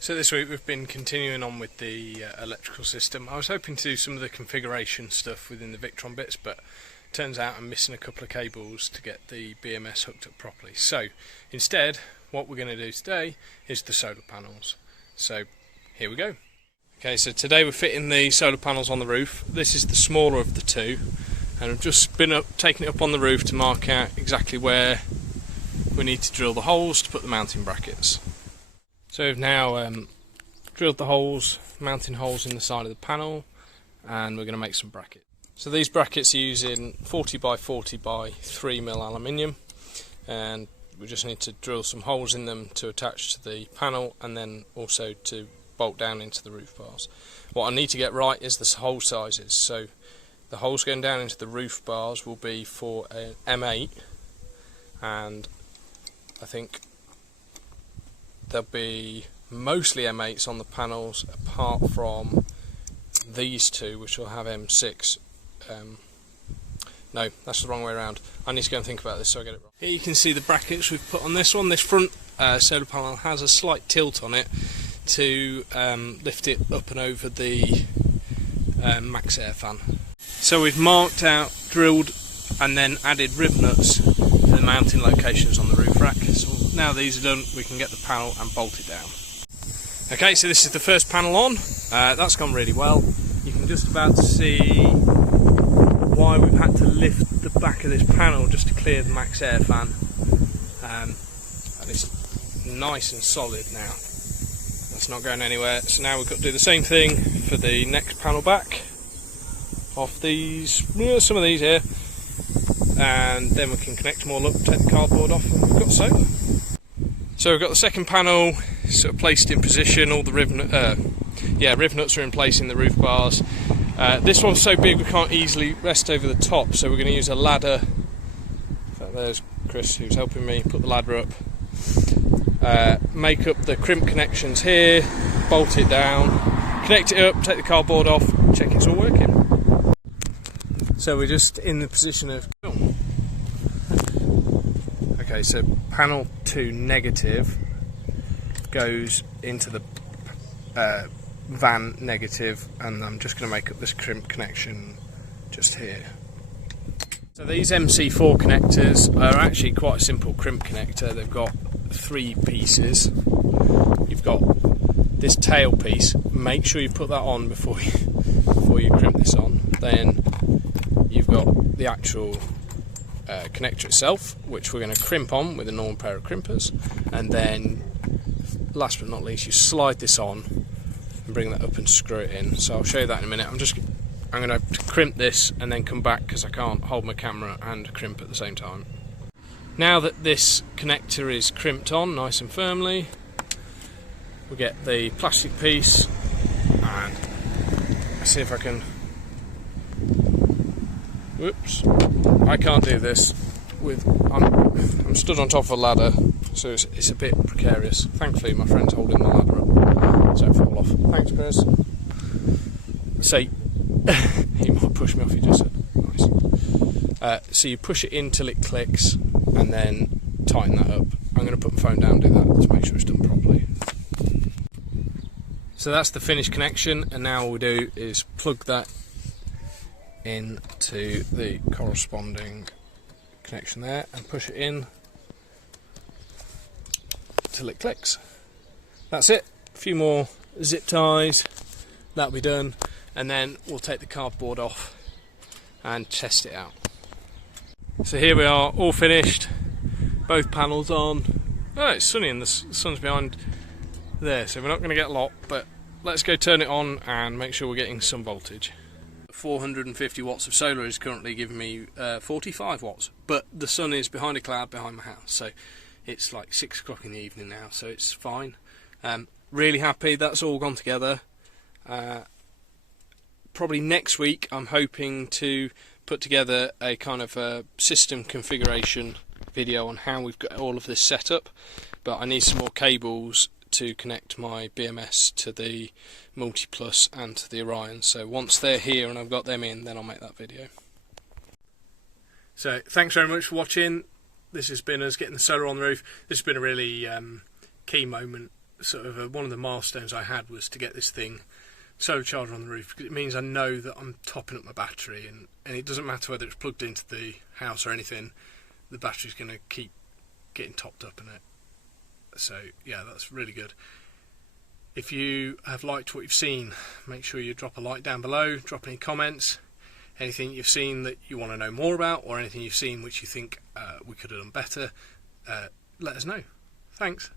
So this week we've been continuing on with the electrical system. I was hoping to do some of the configuration stuff within the Victron bits, but turns out I'm missing a couple of cables to get the BMS hooked up properly. So instead, what we're going to do today is the solar panels. So here we go. Okay, so today we're fitting the solar panels on the roof. This is the smaller of the two, and I've just been taking it up on the roof to mark out exactly where we need to drill the holes to put the mounting brackets. So we've now drilled the holes, mounting holes in the side of the panel, and we're going to make some brackets. So these brackets are using 40 by 40 by 3mm aluminium, and we just need to drill some holes in them to attach to the panel and then also to bolt down into the roof bars. What I need to get right is the hole sizes. So the holes going down into the roof bars will be for an M8, and I think there'll be mostly M8s on the panels apart from these two, which will have M6. No, that's the wrong way around. I need to go and think about this so I get it right. Here you can see the brackets we've put on this one. This front solar panel has a slight tilt on it to lift it up and over the max air fan. So we've marked out, drilled and then added rib nuts to the mounting locations on the roof rack. So now these are done, we can get the panel and bolt it down. Okay, so this is the first panel on. That's gone really well. You can just about see why we've had to lift the back of this panel just to clear the max air fan. And it's nice and solid now. That's not going anywhere. So now we've got to do the same thing for the next panel back off these, some of these here, and then we can connect them all up, take the cardboard off, and we've got solar. So we've got the second panel sort of placed in position. All the rib nuts are in place in the roof bars. This one's so big we can't easily rest over the top, so we're going to use a ladder. In fact, there's Chris who's helping me put the ladder up. Make up the crimp connections here, bolt it down, connect it up, take the cardboard off, check it's all working. So we're just in the position of... Okay, so panel 2 negative goes into the van negative, and I'm just going to make up this crimp connection just here. So these MC4 connectors are actually quite a simple crimp connector. They've got 3 pieces. You've got this tail piece. Make sure you put that on before you crimp this on. Then you've got the actual connector itself, which we're going to crimp on with a normal pair of crimpers, and then last but not least you slide this on and bring that up and screw it in. So I'll show you that in a minute. I'm going to crimp this and then come back because I can't hold my camera and crimp at the same time. Now that this connector is crimped on nice and firmly, we get the plastic piece, and let's see if I can... Whoops, I can't do this with... I'm stood on top of a ladder, so it's a bit precarious. Thankfully my friend's holding the ladder up so it won't fall off. Thanks, Chris. So he might push me off, he just said. Nice. So you push it in till it clicks and then tighten that up. I'm going to put my phone down and do that to make sure it's done properly. So that's the finished connection, and now all we do is plug that into the corresponding connection there and push it in till it clicks. That's it. A few more zip ties, that'll be done, and then we'll take the cardboard off and test it out. So here we are, all finished, both panels on. Oh, it's sunny and the sun's behind there, so we're not going to get a lot, but let's go turn it on and make sure we're getting some voltage. 450 watts of solar is currently giving me 45 watts, but the sun is behind a cloud behind my house, so it's like 6 o'clock in the evening now, so it's fine. Really happy that's all gone together. Probably next week I'm hoping to put together a kind of a system configuration video on how we've got all of this set up, but I need some more cables to connect my BMS to the Multi Plus and to the Orion. So once they're here and I've got them in, then I'll make that video. So thanks very much for watching. This has been us getting the solar on the roof. This has been a really key moment sort of one of the milestones I had was to get this thing solar charger on the roof, because it means I know that I'm topping up my battery, and it doesn't matter whether it's plugged into the house or anything, the battery's going to keep getting topped up in it. So yeah, that's really good. If you have liked what you've seen, make sure you drop a like down below, drop any comments, anything you've seen that you want to know more about, or anything you've seen which you think we could have done better, let us know. Thanks.